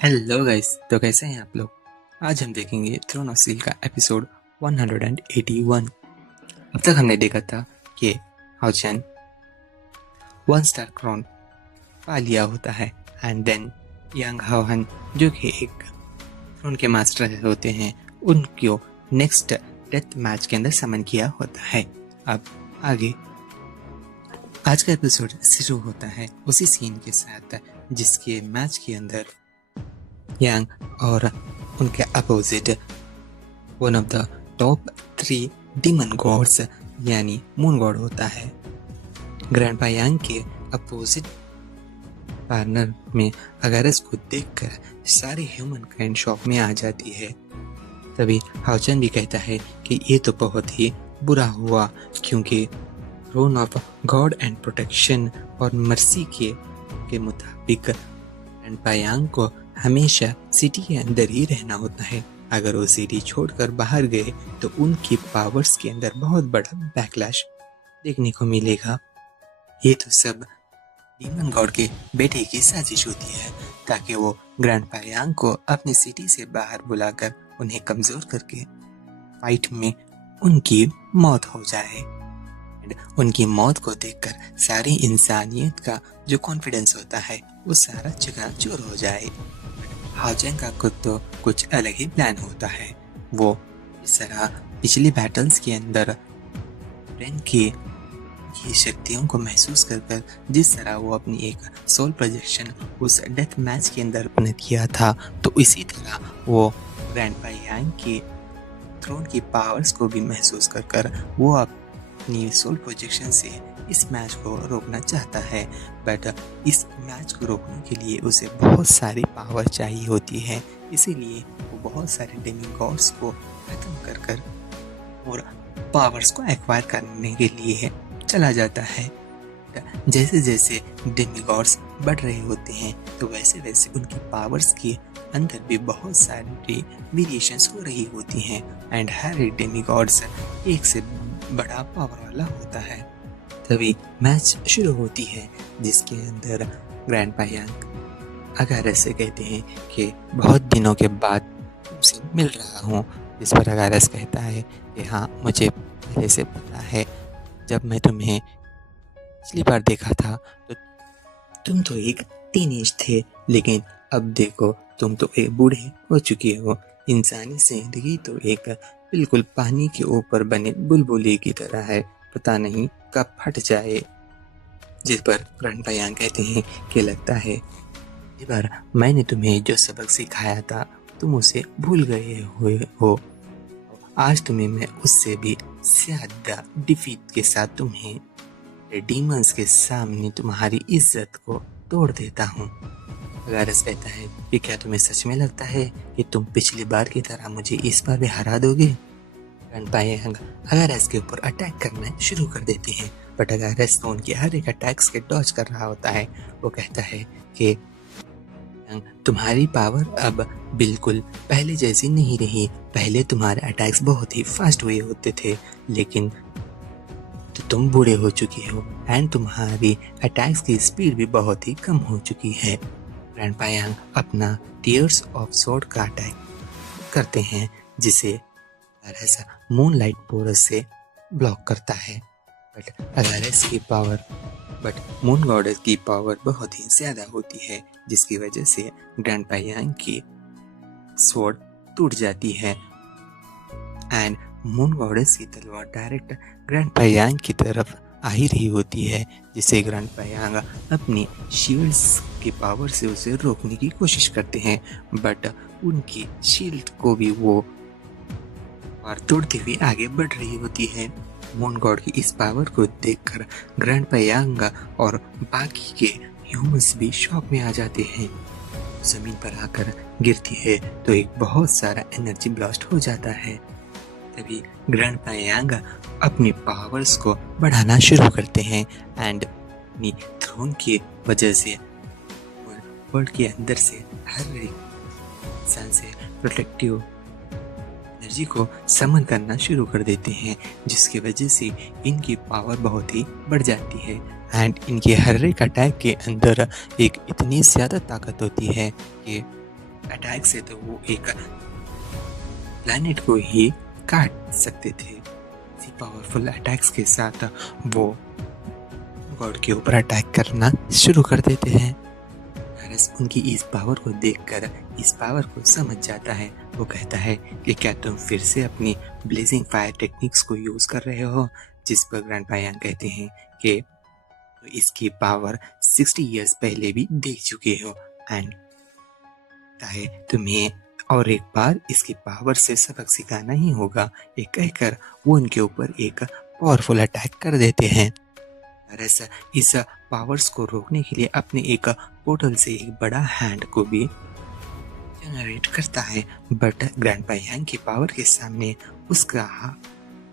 Hello guys, तो कैसे हैं आप लोग। आज हम देखेंगे थ्रोन ऑफ स्टील का एपिसोड 181। अब तक हमने देखा था कि हाउचैन 1 स्टार क्राउन पा लिया होता है एंड देन यांग हाओहन जो कि एक थ्रोन के मास्टर होते हैं उनको नेक्स्ट डेथ मैच के अंदर समन किया होता है। अब आगे आज का एपिसोड शुरू होता है उसी सीन के साथ जिसके मैच के अंदर यांग और उनके opposite one of the top 3 demon gods यानी मून गॉड होता है। ग्रैंडपा यांग के अपोजिट पार्टनर में अगारस को देखकर सारी ह्यूमन काइंड शॉक में आ जाती है। तभी हाउचन भी कहता है कि ये तो बहुत ही बुरा हुआ क्योंकि throne of god and protection और मर्सी के मुताबिक ग्रैंडपा यांग को हमेशा सिटी के अंदर ही रहना होता है। अगर वो सिटी छोड़कर बाहर गए तो उनकी पावर्स के अंदर बहुत बड़ा बैकलैश देखने को मिलेगा। ये तो सब डीमन गॉड के बेटे की साजिश होती है ताकि वो ग्रैंडपा यांग को अपनी सिटी से बाहर बुलाकर उन्हें कमजोर करके फाइट में उनकी मौत हो जाए। उनकी मौत को देखकर सारी इंसानियत का जो कॉन्फिडेंस होता है वो सारा चकनाचूर हो जाए। हाउचैन का खुद तो कुछ अलग ही प्लान होता है। वो इस तरह पिछले बैटल्स के अंदर रेन की ये शक्तियों को महसूस कर जिस तरह वो अपनी एक सोल प्रोजेक्शन उस डेथ मैच के अंदर अपने किया था, तो इसी तरह वो ग्रैंडपा यांग की थ्रोन की पावर्स को भी महसूस कर वो अपनी सोल प्रोजेक्शन से इस मैच को रोकना चाहता है। बट इस मैच को रोकने के लिए उसे बहुत सारी पावर चाहिए होती है, इसीलिए वो बहुत सारे डेमिगॉड्स को खत्म कर और पावर्स को एक्वायर करने के लिए चला जाता है। जैसे जैसे डेमिगॉड्स बढ़ रहे होते हैं तो वैसे वैसे उनकी पावर्स के अंदर भी बहुत सारी वेरिएशंस हो रही होती हैं एंड हर एक डेमिगॉड्स एक से बड़ा पावर वाला होता है। तभी मैच शुरू होती है जिसके अंदर ग्रैंडपा यांग अगारस से कहते हैं कि बहुत दिनों के बाद तुमसे मिल रहा हूँ। इस पर अगारस कहता है कि हाँ, मुझे पहले से पता है। जब मैं तुम्हें पिछली बार देखा था तो तुम तो एक टीनेज थे, लेकिन अब देखो तुम तो एक बूढ़े हो चुके हो। इंसानी जिंदगी तो एक बिल्कुल पानी के ऊपर बने बुलबुले की तरह है, पता नहीं कब फट जाए। जिस पर ग्रैंडपा यांग कहते हैं कि लगता है इस बार मैंने तुम्हें जो सबक सिखाया था तुम उसे भूल गए हुए हो। आज तुम्हें मैं उससे भी ज्यादा डिफीट के साथ तुम्हें डीमंस के सामने तुम्हारी इज्जत को तोड़ देता हूँ। अगारस कहता है कि क्या तुम्हें सच में लगता है कि तुम पिछली बार की तरह मुझे इस बार भी हरा दोगे। ग्रैंडपा यांग अगारस के ऊपर अटैक करना शुरू कर देते हैं, बट अगारस तो उनके हर एक अटैक्स के डॉज कर रहा होता है। वो कहता है कि तुम्हारी पावर अब बिल्कुल पहले जैसी नहीं रही। पहले तुम्हारे अटैक्स बहुत ही फास्ट हुए होते थे, लेकिन तो तुम बूढ़े हो चुके हो एंड तुम्हारी अटैक्स की स्पीड भी बहुत ही कम हो चुकी है। ग्रैंडपा यांग अपना टीयर्स ऑफ सॉर्ड का अटैक करते हैं जिसे अगारस मूनलाइट पोरस से ब्लॉक करता है। बट मून गॉडेस की पावर बहुत ही ज्यादा होती है जिसकी वजह से ग्रैंडपा यांग की स्वॉर्ड टूट जाती है एंड मून गॉडेस की तलवार डायरेक्ट ग्रैंडपा यांग की तरफ आ ही रही होती है, जिसे ग्रैंडपा यांग अपनी शील्ड्स की पावर से उसे रोकने की कोशिश करते हैं, बट उनकी शील्ड को भी वो और तोड़ती हुई आगे बढ़ रही होती है। मून गॉड की इस पावर को देखकर ग्रैंडपा यांग और बाकी के ह्यूमंस भी शॉक में आ जाते हैं। जमीन पर आकर गिरती है तो एक बहुत सारा एनर्जी ब्लास्ट हो जाता है। तभी ग्रैंडपा यांग अपनी पावर्स को बढ़ाना शुरू करते हैं एंड अपनी थ्रोन की वजह से वर्ल्ड के अंदर से हर एक इंसान से प्रोटेक्टिव एनर्जी को समन करना शुरू कर देते हैं, जिसकी वजह से इनकी पावर बहुत ही बढ़ जाती है एंड इनके हर एक अटैक के अंदर एक इतनी ज़्यादा ताकत होती है कि अटैक से तो वो एक प्लैनेट को ही काट सकते थे। इसी पावरफुल अटैक्स के साथ वो गॉड के ऊपर अटैक करना शुरू कर देते हैं। गायरस उनकी इस पावर को देखकर इस पावर को समझ जाता है। वो कहता है कि क्या तुम फिर से अपनी ब्लेजिंग फायर टेक्निक्स को यूज कर रहे हो, जिस पर ग्रैंडपा यांग कहते हैं कि तो इसकी पावर 60 इयर्स पहले भी देख चुके हो एंड है तुम्हें और एक बार इसकी पावर से सबक सिखाना ही होगा। ये कहकर वो उनके ऊपर एक पावरफुल अटैक कर देते हैं। गायरस इस पावर्स को रोकने के लिए अपने एक पोर्टल से एक बड़ा हैंड को भी जनरेट करता है, बट ग्रैंडपा यांग की पावर के सामने उसका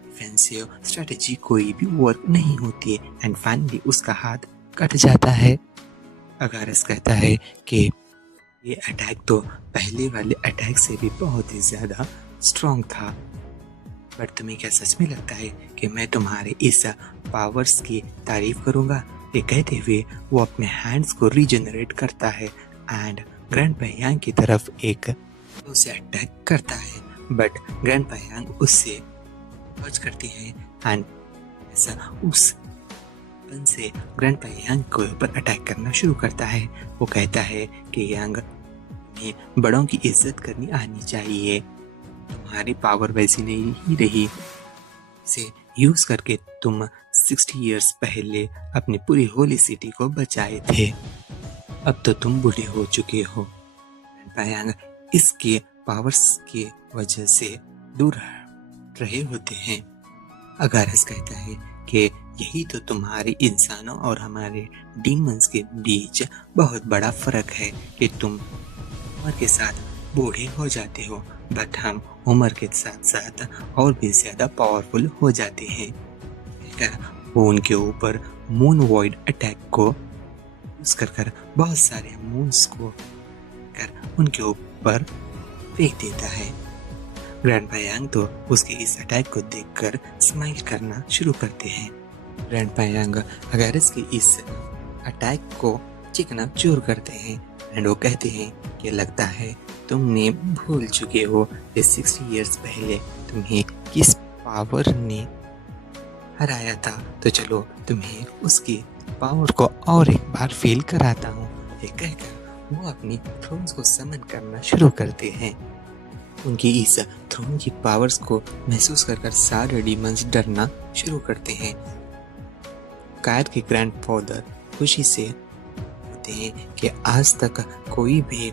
डिफेंसिव स्ट्रेटेजी कोई भी वर्क नहीं होती है एंड फाइनली उसका हाथ कट जाता है। गायरस कहता है कि ये अटैक तो पहले वाले अटैक से भी बहुत ही ज्यादा स्ट्रॉन्ग था, बट तुम्हें क्या सच में लगता है कि मैं तुम्हारे इस पावर्स की तारीफ करूंगा? ये कहते हुए वो अपने हैंड्स को रीजनरेट करता है एंड ग्रैंडपा यांग की तरफ एक उसे अटैक करता है, बट ग्रैंडपा यांग उससे डॉज करती हैं एंड ऐसा उस गन से ग्रैंडपा यांग के ऊपर अटैक करना शुरू करता है। वो कहता है कि यांग में बड़ों की इज्जत करनी आनी चाहिए, तुम्हारी पावर वैसी नहीं ही रही, इसे यूज करके तुम 60 इयर्स पहले अपनी पूरी होली सिटी को बचाए थे, अब तो तुम बूढ़े हो चुके हो। ग्रैंडपा यांग इसके पावर्स की वजह से दूर रहे होते हैं। गायरस कहता है कि यही तो तुम्हारे इंसानों और हमारे डीमंस के बीच बहुत बड़ा फर्क है कि तुम उम्र के साथ बूढ़े हो जाते हो, बट हम उम्र के साथ साथ और भी ज्यादा पावरफुल हो जाते हैं। वो उनके ऊपर मून वॉइड अटैक को यूज कर बहुत सारे मून्स को कर उनके ऊपर फेंक देता है। ग्रैंडपा यांग तो उसके इस अटैक को देखकर स्माइल करना शुरू करते हैं। ग्रैंडपा यांग गायरस के इस अटैक को चिकना चूर करते हैं एंड वो कहते हैं कि लगता है तुमने भूल चुके हो कि 60 इयर्स पहले तुम्हें किस पावर ने हराया था, तो चलो तुम्हें उसकी पावर को और एक बार फील कराता हूँ। ये कहकर वो अपनी थ्रोन्स को समन करना शुरू करते हैं। उनकी इस थ्रोन की पावर्स को महसूस कर सारे डीमंस डरना शुरू करते हैं। कायद के ग्रैंडफादर खुशी से होते हैं कि आज तक कोई भी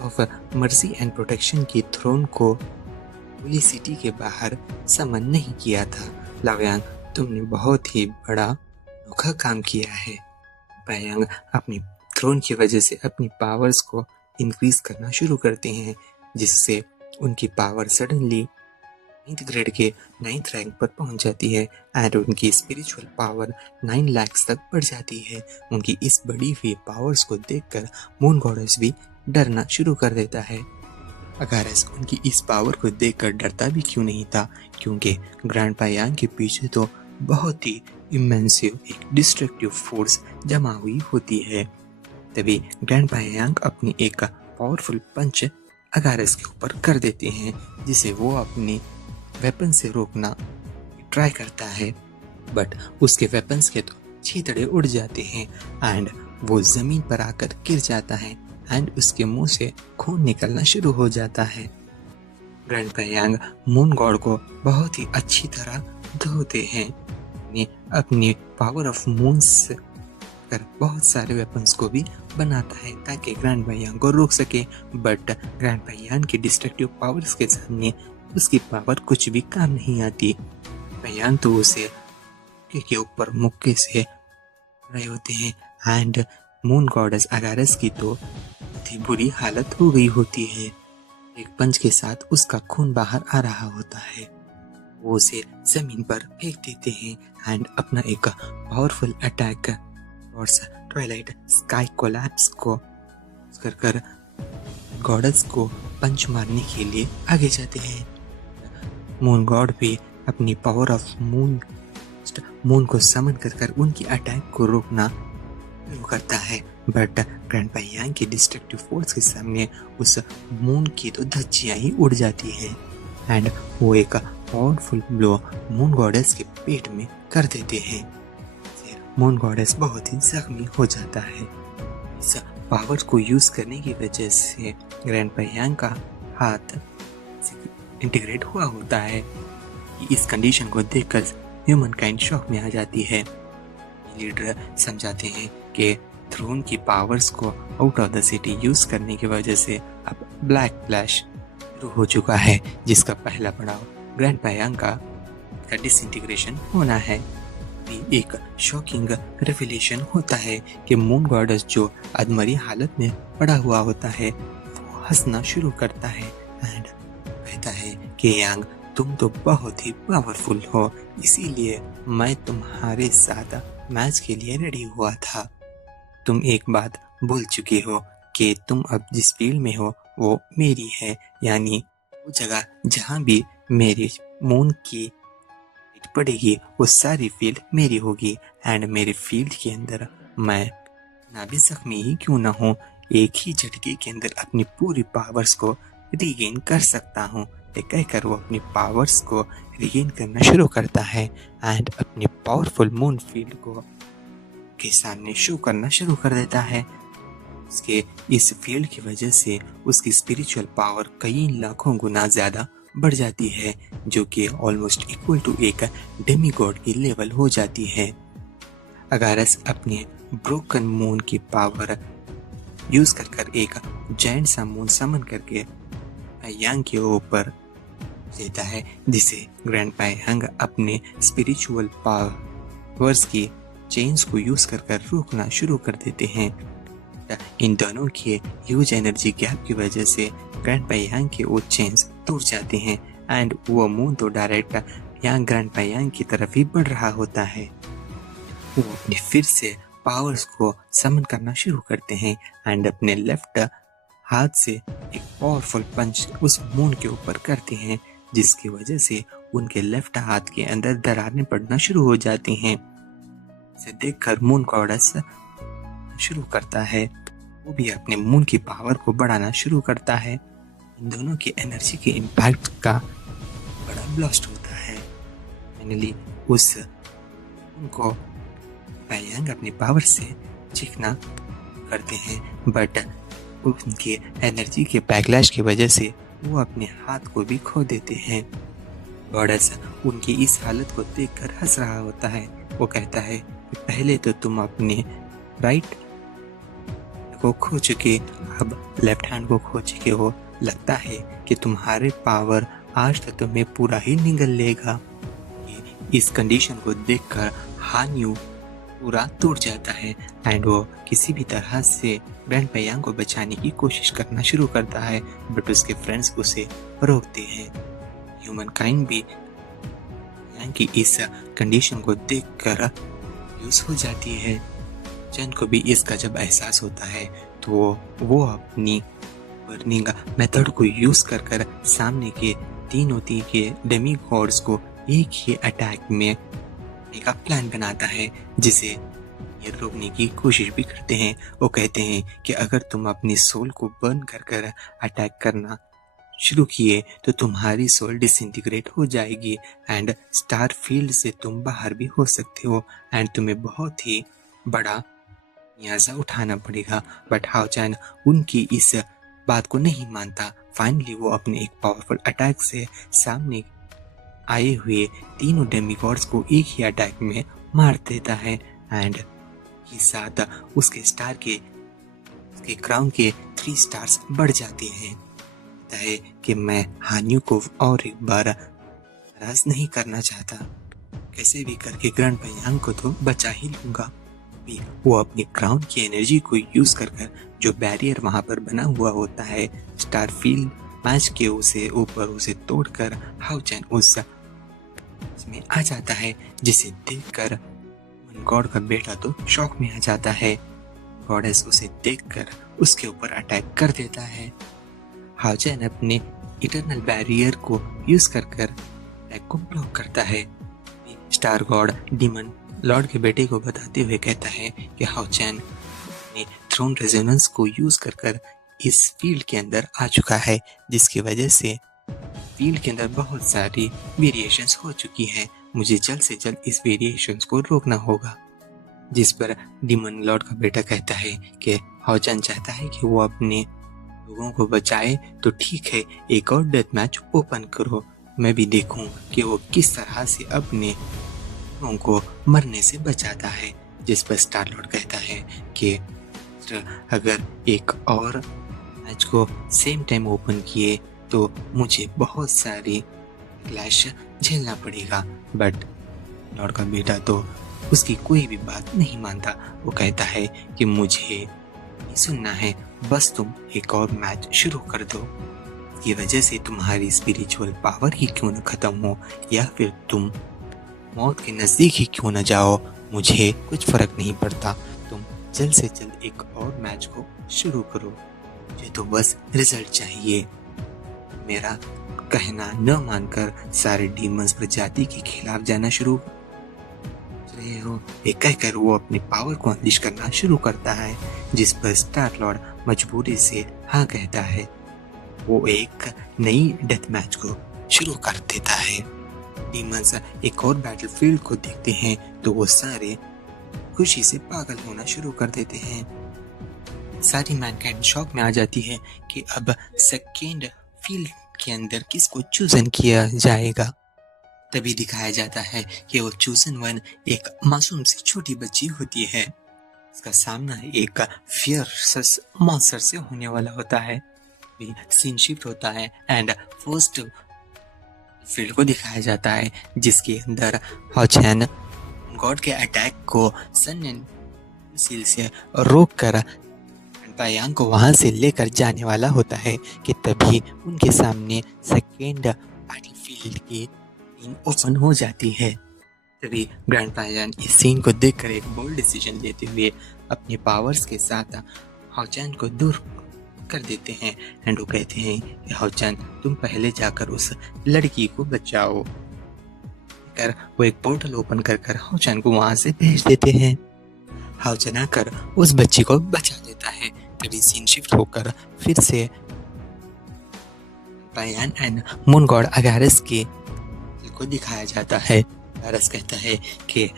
ऑफ मर्सी एंड प्रोटेक्शन की थ्रोन को होली सिटी के बाहर समन नहीं किया था। लाओयांग, तुमने बहुत ही बड़ा अनोखा काम किया है। पायांग अपनी थ्रोन की वजह से अपनी पावर्स को इंक्रीज करना शुरू करते हैं, जिससे उनकी पावर सडनली 9th ग्रेड के 9th रैंक पर पहुंच जाती है एंड उनकी स्पिरिचुअल पावर 9 लाख तक बढ़ जाती है। उनकी इस बढ़ी हुई पावर्स को देखकर मून गॉडेस भी डरना शुरू कर देता है। गायरस उनकी इस पावर को देखकर डरता भी क्यों नहीं था, क्योंकि ग्रैंडपा यांग के पीछे तो बहुत ही इमेंसिव एक डिस्ट्रक्टिव फोर्स जमा हुई होती है। तभी ग्रैंडपा यांग अपनी एक पावरफुल पंच गायरस के ऊपर कर देते हैं, जिसे वो अपनी वेपन से रोकना ट्राई करता है, बट उसके वेपन्स के तो छींतड़े उड़ जाते हैं एंड वो जमीन पर आकर गिर जाता है एंड उसके मुंह से खून निकलना शुरू हो जाता है। ग्रैंडपा यांग मून गॉड को बहुत ही अच्छी तरह धोते हैं, अपनी पावर ऑफ मून्स कर बहुत सारे वेपन्स को भी बनाता है ताकि ग्रैंडपा यांग को रोक सके, बट ग्रैंडपा यांग की डिस्ट्रक्टिव पावर्स के सामने उसकी पावर कुछ भी काम नहीं आती। यांग तो उसे के ऊपर मुक्के से रहे होते हैं एंड मून गॉडेस गायरस की तो बहुत बुरी हालत हो गई होती है। एक पंच के साथ उसका खून बाहर आ रहा होता है। वो उसे जमीन पर फेंक देते हैं एंड अपना एक पावरफुल अटैक और ट्वाइलाइट स्काई कोलैप्स को कर गॉडेस को पंच मारने के लिए आगे जाते हैं। मून गॉड भी अपनी पावर ऑफ मून को समन कर उनकी अटैक को रोकना शुरू करता है, बट ग्रैंडपा यांग की डिस्ट्रक्टिव फोर्स के सामने उस मून की तो धज्जियां ही उड़ जाती हैं एंड वो एक पावरफुल ब्लो मून गॉडेस के पेट में कर देते हैं। मून गॉडेस बहुत ही जख्मी हो जाता है। इस पावर को यूज करने की वजह से ग्रैंडपा यांग का हाथ इंटीग्रेट हुआ होता है। इस कंडीशन को देखकर ह्यूमन काइंड शॉक में आ जाती है। लीडर समझाते हैं कि थ्रोन की पावर्स को out of the city use करने की वजह से अब ब्लैक फ्लैश शुरू हो चुका है, जिसका पहला पड़ाव ग्रैंडपा यांग का डिसइंटीग्रेशन होना है। भी एक शॉकिंग रिविलेशन होता है कि मून गॉडेस जो अधमरी हालत में पड़ा हुआ होता है वो हंसना शुरू करता है एंड कहता है कि यांग तुम तो बहुत ही पावरफुल हो, इसीलिए मैं तुम्हारे साथ मैच के लिए रेडी हुआ था। तुम एक बात भूल चुके हो कि तुम अब जिस फील्ड में हो वो मेरी है, यानी वो जगह जहाँ भी मेरी मून की पड़ेगी वो सारी फील्ड मेरी होगी एंड मेरे फील्ड के अंदर मैं ना भी जख्मी ही क्यों ना हूँ, एक ही झटके के अंदर अपनी पूरी पावर्स को रीगेन कर सकता हूँ। कहकर वो अपनी पावर्स को रीगेन करना शुरू करता है एंड अपनी पावरफुल मून फील्ड को के सामने शो करना शुरू कर देता है। उसके इस फील्ड की वजह से उसकी स्पिरिचुअल पावर कई लाखों गुना ज्यादा बढ़ जाती है, जो कि ऑलमोस्ट इक्वल टू एक डेमी गॉड की लेवल हो जाती है। अगारस अपने ब्रोकन मून की पावर यूज कर एक जायंट सा मून समन करके यांग के ऊपर देता है, जिसे ग्रैंडपा यांग अपने स्पिरिचुअल पावर्स की चेन्स को यूज कर रोकना शुरू कर देते हैं। इन दोनों के ह्यूज एनर्जी गैप की वजह से ग्रैंडपा यांग के वो चेन्स टूट जाते हैं एंड वो मून तो डायरेक्ट यांग ग्रैंडपा यांग की तरफ ही बढ़ रहा होता है। वो अपने फिर से पावर्स को समन करना शुरू करते हैं एंड अपने लेफ्ट हाथ से एक पावरफुल पंच उस मून के ऊपर करते हैं, जिसकी वजह से उनके लेफ्ट हाथ के अंदर दरारें पड़ना शुरू हो जाती हैं। इसे देखकर मून गॉडेस शुरू करता है, वो भी अपने मून की पावर को बढ़ाना शुरू करता है। इन दोनों की एनर्जी के इम्पैक्ट का बड़ा ब्लास्ट होता है। फाइनली उस उनको यांग अपनी पावर से चीखना करते हैं, बट उनके एनर्जी के बैकलैश की वजह से वो अपने हाथ को भी खो देते हैं। गॉडेस उनकी इस हालत को देखकर हंस रहा होता है। वो कहता है कि पहले तो तुम अपने राइट को खो चुके, अब लेफ्ट हैंड को खो चुके हो। लगता है कि तुम्हारे पावर आज तो तुम्हें पूरा ही निगल लेगा। इस कंडीशन को देखकर हान्यू पूरा टूट जाता है एंड वो किसी भी तरह से ग्रैंडपा यांग को बचाने की कोशिश करना शुरू करता है, बट उसके फ्रेंड्स उसे रोकते हैं। ह्यूमन काइंड भी यांग की इस कंडीशन को देखकर यूज हो जाती है। चैन को भी इसका जब एहसास होता है तो वो अपनी बर्निंग मेथड को यूज कर सामने के तीनों के डेमी गॉड्स को एक ही अटैक में का प्लान बनाता है, जिसे ये रोकने की कोशिश भी करते हैं। वो कहते हैं कि अगर तुम अपनी सोल को बर्न कर अटैक करना शुरू किए तो तुम्हारी सोल डिसइंटीग्रेट हो जाएगी एंड स्टार फील्ड से तुम बाहर भी हो सकते हो एंड तुम्हें बहुत ही बड़ा न्याजा उठाना पड़ेगा। बट हाओ चैन उनकी इस बात को नहीं मानता। फाइनली वो अपने एक पावरफुल अटैक से सामने आए हुए तीनों डेमिगॉड्स को एक ही अटैक में मार देता है एंड के साथ उसके स्टार के क्राउन के 3 स्टार्स बढ़ जाते हैं। कहता है कि मैं हान्यू को और एक बार नाराज नहीं करना चाहता, कैसे भी करके ग्रैंडपा यांग को तो बचा ही लूंगा। वो अपनी क्राउन की एनर्जी को यूज कर जो बैरियर वहां पर बना हुआ होता है स्टार फील्ड मैच के ऊपर उसे तोड़कर हाओ चैन उसमें आ जाता है, जिसे देखकर गॉड का बेटा तो शॉक में आ जाता है। गॉडेस उसे देखकर उसके ऊपर अटैक कर देता है। हाओ चैन अपने इटर्नल बैरियर को यूज कर अटैक को ब्लॉक करता है। स्टार गॉड डीमन लॉर्ड के बेटे को बताते हुए कहता है कि हाओ चैन ने थ्रोन रेजोनेंस को यूज कर इस फील्ड के अंदर आ चुका है, जिसकी वजह से फील्ड के अंदर बहुत सारी वेरिएशंस हो चुकी हैं। मुझे जल्द से जल्द इस वेरिएशंस को रोकना होगा। जिस पर डीमन लॉर्ड का बेटा कहता है कि हाओचन चाहता है कि वो अपने लोगों को बचाए, तो ठीक है, एक और डेथ मैच ओपन करो, मैं भी देखूं कि वो किस तरह से अपने लोगों को मरने से बचाता है। जिस पर स्टार लॉर्ड कहता है कि अगर एक और मैच को सेम टाइम ओपन किए तो मुझे बहुत सारी क्लैश झेलना पड़ेगा। बट लॉर्ड का बेटा तो उसकी कोई भी बात नहीं मानता। वो कहता है कि मुझे नहीं सुनना है, बस तुम एक और मैच शुरू कर दो। ये वजह से तुम्हारी स्पिरिचुअल पावर ही क्यों न खत्म हो, या फिर तुम मौत के नजदीक ही क्यों न जाओ, मुझे कुछ फर्क नहीं पड़ता। तुम जल्द से जल्द एक और मैच को शुरू करो, मुझे तो बस रिजल्ट चाहिए। मेरा कहना न मानकर सारे डीमंस प्रजाति के खिलाफ जाना शुरू रहे हो, ये कहकर वो अपनी पावर को अनलिश करना शुरू करता है। जिस पर स्टार लॉर्ड मजबूरी से हाँ कहता है। वो एक नई डेथ मैच को शुरू कर देता है। डीमंस एक और बैटलफील्ड को देखते हैं तो वो सारे खुशी से पागल होना शुरू कर देते हैं। सारी मैनकाइंड शॉक में आ जाती है कि अब सेकेंड फील्ड के अंदर किसको चूजन किया जाएगा। तभी दिखाया जाता है कि वो चूजन वन एक मासूम सी छोटी बच्ची होती है। इसका सामना एक फियर्स मॉन्स्टर से होने वाला होता है। सीन शिफ्ट होता है एंड फर्स्ट फील्ड को दिखाया जाता है, जिसके अंदर हाओचन गॉड के अटैक को सन एंड सील से रोक कर पायांग को वहां से लेकर जाने वाला होता है कि तभी उनके सामने सेकेंड बैटलफील्ड की सीन ओपन हो जाती है। तभी ग्रैंड पायांग इस सीन को देखकर एक बोल्ड डिसीजन लेते हुए अपने पावर्स के साथ हाओचन को दूर कर देते हैं एंड वो कहते हैं कि हाओचन तुम पहले जाकर उस लड़की को बचाओ। कर वो एक पोर्टल ओपन कर हाओचन को वहां से भेज देते हैं। हाओचन आकर उस बच्ची को बचा देता है। तभी सीन शिफ्ट होकर फिर से पायान एंड मून गॉड अगारस के को दिखाया जाता है। अगारस कहता है कि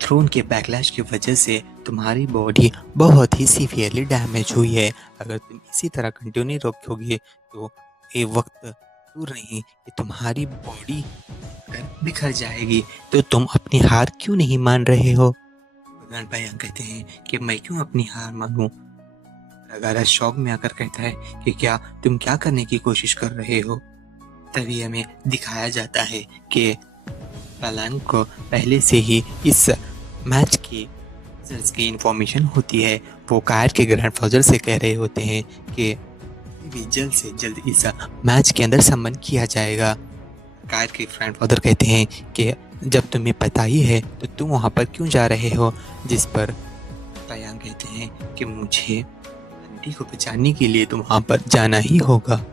थ्रोन के बैकलैश की वजह से तुम्हारी बॉडी बहुत ही सीवियरली डैमेज हुई है। अगर तुम इसी तरह कंटिन्यू रखोगे तो ये वक्त दूर नहीं कि तुम्हारी बॉडी बिखर जाएगी। तो तुम अपनी हार क्यों नहीं मान रहे हो? भगवान पायांग कहते हैं कि मैं क्यों अपनी हार मानूं? अगारस शॉक में आकर कहता है कि क्या तुम क्या करने की कोशिश कर रहे हो? तभी हमें दिखाया जाता है कि पायांग को पहले से ही इस मैच की इंफॉर्मेशन होती है। वो कायर के ग्रैंडफादर से कह रहे होते हैं कि भी जल्द से जल्द इस मैच के अंदर सम्मन किया जाएगा। कायर के ग्रैंडफादर कहते हैं कि जब तुम्हें पता ही है तो तुम वहाँ पर क्यों जा रहे हो? जिस पर पायांग कहते हैं कि मुझे आंटी को बचाने के लिए तो वहाँ पर जाना ही होगा।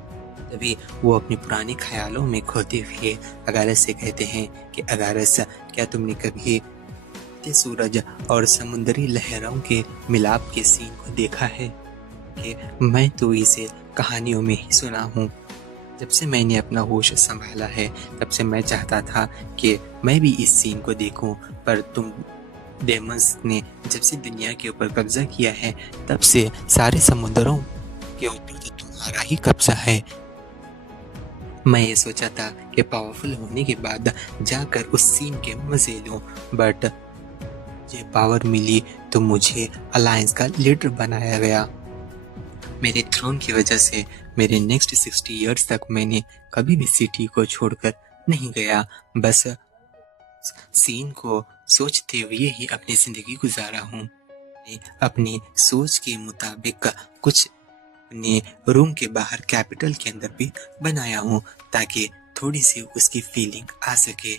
तभी वो अपने पुराने ख्यालों में खोते हुए अगारस से कहते हैं कि अगारस, क्या तुमने कभी सूरज और समुद्री लहरों के मिलाप के सीन को देखा है? कि मैं तो इसे कहानियों में ही सुना हूँ। जब से मैंने अपना होश संभाला है तब से मैं चाहता था कि मैं भी इस सीन को देखूं, पर तुम डेमंस ने जब से दुनिया के ऊपर कब्जा किया है तब से सारे समुद्रों के ऊपर तो तुम्हारा ही कब्जा है। मैं ये सोचा था कि पावरफुल होने के बाद जाकर उस सीन के मजे लूं, बट ये पावर मिली तो मुझे अलायंस का लीडर बनाया गया। मेरे थ्रोन की वजह से मेरे नेक्स्ट 60 इयर्स तक मैंने कभी भी सिटी को छोड़कर नहीं गया। बस सीन को सोचते हुए ही अपनी जिंदगी गुजारा हूँ। अपनी सोच के मुताबिक कुछ अपने रूम के बाहर कैपिटल के अंदर भी बनाया हूँ ताकि थोड़ी सी उसकी फीलिंग आ सके।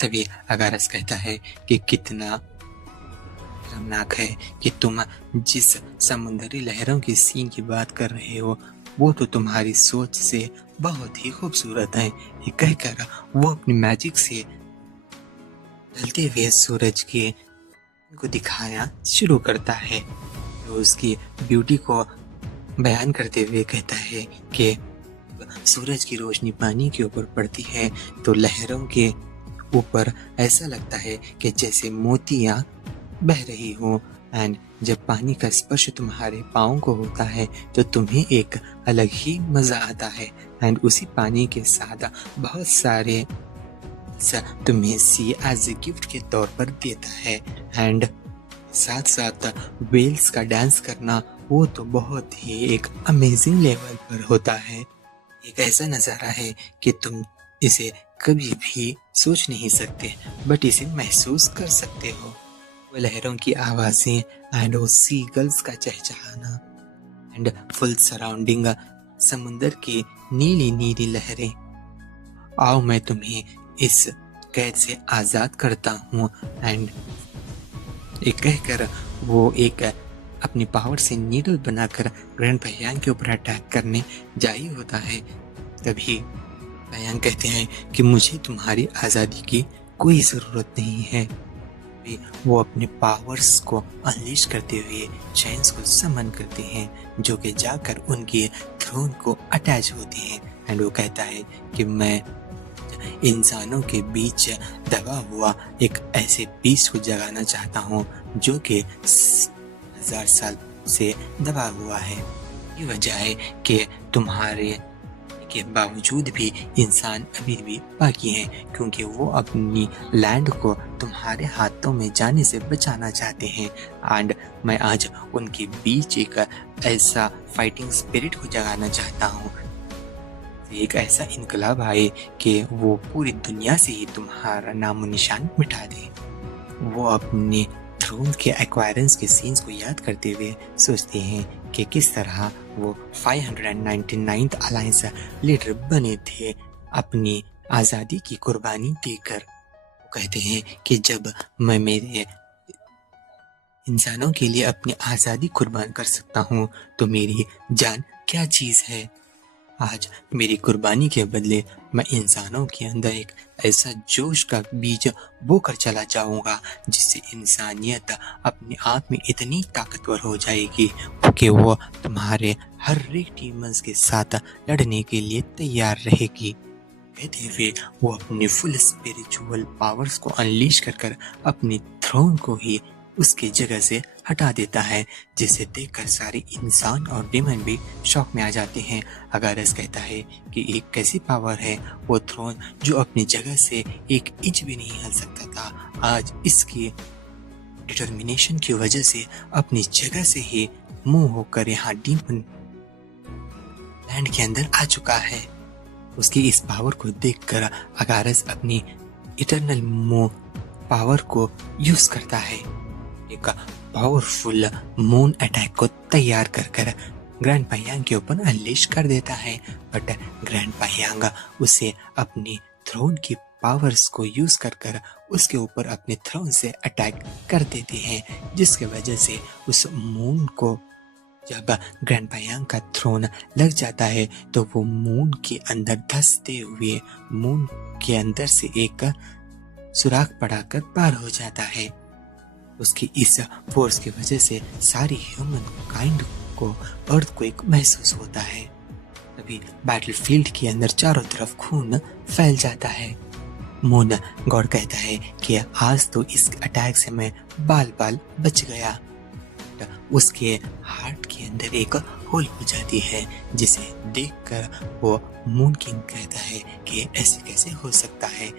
तभी अगारस कहता है कि कितना शर्मनाक है कि तुम जिस समुद्री लहरों की सीन की बात कर रहे हो वो तो तुम्हारी सोच से बहुत ही खूबसूरत है। ये कहकर वो अपनी मैजिक से ढलते हुए सूरज के को दिखाना शुरू करता है। जो उसकी ब्यूटी को बयान करते हुए कहता है कि सूरज की रोशनी पानी के ऊपर पड़ती है तो लहरों के ऊपर ऐसा लगता है कि जैसे मोतियां बह रही हो। एंड जब पानी का स्पर्श तुम्हारे पाँव को होता है तो तुम्हें एक अलग ही मजा आता है। एंड उसी पानी के साथ बहुत सारे तुम्हें सी एज ए गिफ्ट के तौर पर देता है। एंड साथ साथ वेल्स का डांस करना वो तो बहुत ही एक अमेजिंग लेवल पर होता है। एक ऐसा नज़ारा है कि तुम इसे कभी भी सोच नहीं सकते, बट इसे महसूस कर सकते हो। वो लहरों की आवाज़ें एंड वो सी गर्ल्स का चहचहाना एंड फुल सराउंडिंग समुंदर की नीली नीली लहरें। आओ मैं तुम्हें इस कैद से आज़ाद करता हूँ। एंड एक कहकर वो एक अपनी पावर से नीडल बनाकर ग्रैंड भैयांग के ऊपर अटैक करने जा ही होता है। तभी भैयांग कहते हैं कि मुझे तुम्हारी आज़ादी की कोई ज़रूरत नहीं है। वो अपने पावर्स को अनलीश करते हुए चैंस को समन करते हैं, जो कि जाकर उनके थ्रोन को अटैच होते हैं। एंड वो कहता है कि मैं इंसानों के बीच दबा हुआ एक ऐसे बीज को जगाना चाहता हूँ जो कि 1000 साल से दबा हुआ है। ये वजह है कि तुम्हारे के बावजूद भी इंसान अभी भी बाकी हैं, क्योंकि वो अपनी लैंड को तुम्हारे हाथों में जाने से बचाना चाहते हैं। एंड मैं आज उनके बीच एक ऐसा फाइटिंग स्पिरिट को जगाना चाहता हूँ, एक ऐसा इनकलाब आए कि वो पूरी दुनिया से ही तुम्हारा नामो निशान मिटा दे। वो अपने थ्रोन के एक्वायरेंस के सीन्स को याद करते हुए सोचते हैं कि किस तरह वो 599th अलायंस लीडर बने थे अपनी आज़ादी की कुर्बानी देकर। वो कहते हैं कि जब मैं मेरे इंसानों के लिए अपनी आज़ादी कुर्बान कर सकता हूँ तो मेरी जान क्या चीज़ है। आज मेरी कुर्बानी के बदले मैं इंसानों के अंदर एक ऐसा जोश का बीज बोकर चला जाऊंगा जिससे इंसानियत अपने आप में इतनी ताकतवर हो जाएगी कि वो तुम्हारे हर एक डीमंस के साथ लड़ने के लिए तैयार रहेगी। कहते हुए वो अपने फुल स्पिरिचुअल पावर्स को अनलीश कर अपने थ्रोन को ही उसकी जगह से हटा देता है, जिसे देखकर सारे इंसान और डेमन भी शॉक में आ जाते हैं। अगारस कहता है कि एक कैसी पावर है वो थ्रोन जो अपनी जगह से एक इंच भी नहीं हिल सकता था, आज इसकी डिटर्मिनेशन की वजह से अपनी जगह से ही मूव होकर यहाँ डीमन लैंड के अंदर आ चुका है। उसकी इस पावर को देखकर अगारस अपनी इटर्नल मूव पावर को यूज करता है, एक पावरफुल मून अटैक को तैयार कर ग्रैंड भैयांग के ऊपर अनलीश कर देता है। बट ग्रैंड भैयांग उसे अपनी थ्रोन की पावर्स को यूज कर उसके ऊपर अपने थ्रोन से अटैक कर देते हैं, जिसके वजह से उस मून को जब ग्रैंड भैयांग का थ्रोन लग जाता है तो वो मून के अंदर धंसते हुए मून के अंदर से एक सुराख पड़ाकर पार हो जाता है। उसकी इस फोर्स की वजह से सारी ह्यूमन काइंड को अर्थक्वेक महसूस होता है। तभी बैटलफील्ड के अंदर चारों तरफ खून फैल जाता है। मून गॉड कहता है कि आज तो इस अटैक से मैं बाल बाल बच गया। उसके हार्ट के अंदर एक होल हो जाती है, जिसे देखकर वो मून किंग कहता है कि ऐसे कैसे हो सकता है।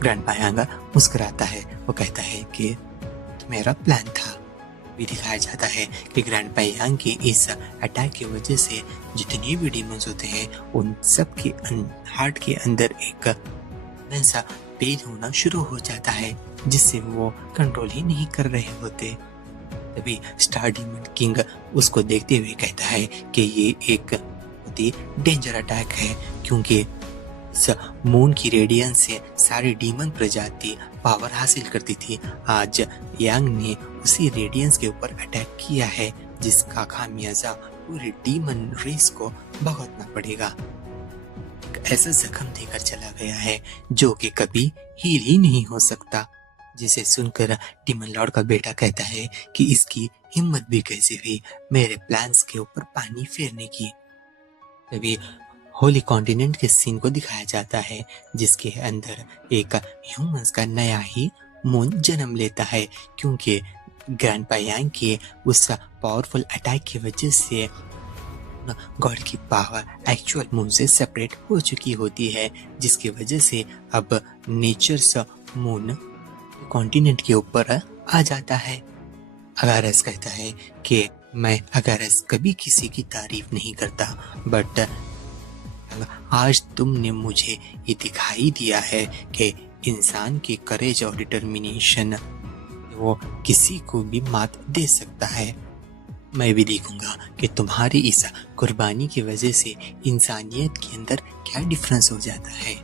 ग्रैंड भैयांग मुस्कुराता है, वो कहता है कि मेरा प्लान था। भी दिखाया जाता है कि ग्रैंड भैयांग की इस अटैक की वजह से जितने भी डीमंस होते हैं उन सब के हार्ट के अंदर एक ऐसा पेन होना शुरू हो जाता है जिससे वो कंट्रोल ही नहीं कर रहे होते। तभी स्टार डीमन किंग उसको देखते हुए कहता है कि ये एक बहुत ही डेंजर अटैक है, क्योंकि इस मून की रेडियंस से सारी डीमन प्रजाति पावर हासिल करती थी। आज यांग ने उसी रेडियंस के ऊपर अटैक किया है, जिसका खामियाजा पूरी डीमन रेस को भुगतना पड़ेगा। ऐसा जख्म देकर चला गया है जो कि कभी हील ही नहीं हो सकता, जिसे सुनकर डिमन लॉर्ड का बेटा कहता है कि इसकी हिम्मत भी कैसे हुई मेरे प्लान्स के ऊपर पानी फेरने की। तभी होली कॉन्टिनेंट के सीन को दिखाया जाता है जिसके अंदर एक ह्यूमंस का नया ही मून जन्म लेता है, क्योंकि ग्रैंडपा यांग के उस पावरफुल अटैक की वजह से गॉड की पावर एक्चुअल मून से सेपरेट हो चुकी होती है, जिसकी वजह से अब नेचर्स मून कॉन्टिनेंट के ऊपर आ जाता है। अगारस कहता है कि मैं अगारस कभी किसी की तारीफ नहीं करता, बट आज तुमने मुझे ये दिखाई दिया है कि इंसान की करेज और डिटर्मिनेशन वो किसी को भी मात दे सकता है। मैं भी देखूंगा कि तुम्हारी इस कुर्बानी की वजह से इंसानियत के अंदर क्या डिफरेंस हो जाता है।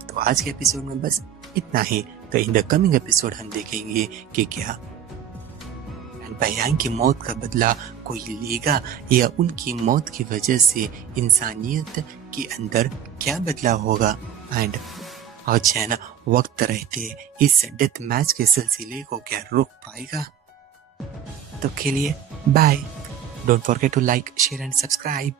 तो आज के एपिसोड में बस इतना ही। तो इन द कमिंग एपिसोड हम देखेंगे कि क्या बयान की मौत का बदला कोई लेगा या उनकी मौत की वजह से इंसानियत के अंदर क्या बदलाव होगा, एंड और चैना वक्त रहते इस डेथ मैच के सिलसिले को क्या रोक पाएगा। तो के लिए bye. Don't forget to like, share and subscribe.